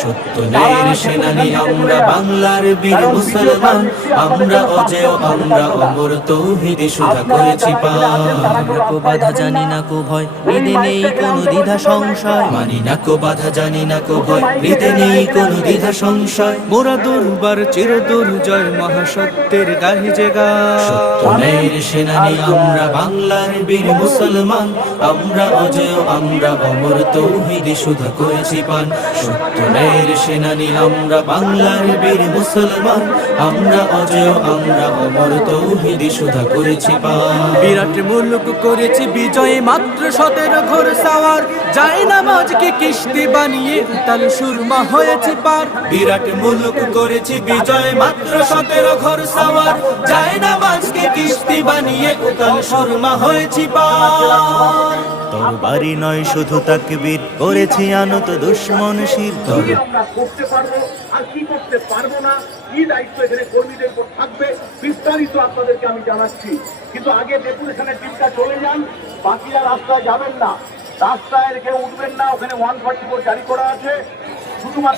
সত্য ন্যায়ের সেনানি আমরা বাংলার বীর মুসলমান, আমরা অজেয় আমরা অমর তৌহিদে সুধা করেছি পান। আমরা কো বাধা জানি না কো ভয়, হৃদে নেই কোনো দ্বিধা সংশয়। মানি না কো বাধা জানি না কো ভয়, হৃদে নেই কোনো দ্বিধা সংশয়। মোরা দুর্বার চির দুর্জয় মহাসত্যের গাহি যে গান। সত্য ন্যায়ের সেনানি আমরা বাংলার বীর মুসলমান, আমরা অজেয় আমরা অমর তৌহিদে সুধা করেছি পান। সত্য ন্যায়ের সেনানি আমরা বাংলার বীর মুসলমান, আমরা অজেয় আমরা অমর তৌহিদে সুধা করেছি পান। বিরাট মুলুক করেছি বিজয় মাত্র 17 ঘোর সাওয়ার। যায় নামাজকে কিস্তি বানিয়ে উতাল সুরমা হয়েছে পার। বিরাট মুলুক করেছি বিজয় মাত্র 17 ঘর সাওয়ার। যায় নামাজকে কিস্তি বানিয়ে উতাল সুরমা হয়েছি পার। তরবারি নয় শুধু তাকবীর, করেছি আনত দুশ্মন শির। আমরা করতে পারবো আর কি করতে পারবো না, কি দায়িত্ব এখানে কর্মীদের উপর থাকবে, বিস্তারিত আপনাদেরকে আমি জানাচ্ছি। কিন্তু আগে ডেপুটেশনের টিমটা চলে যান, বাকিরা রাস্তায় যাবেন না, রাস্তায় কেউ উঠবেন না, ওখানে 144 জারি করা আছে। শুধুমাত্র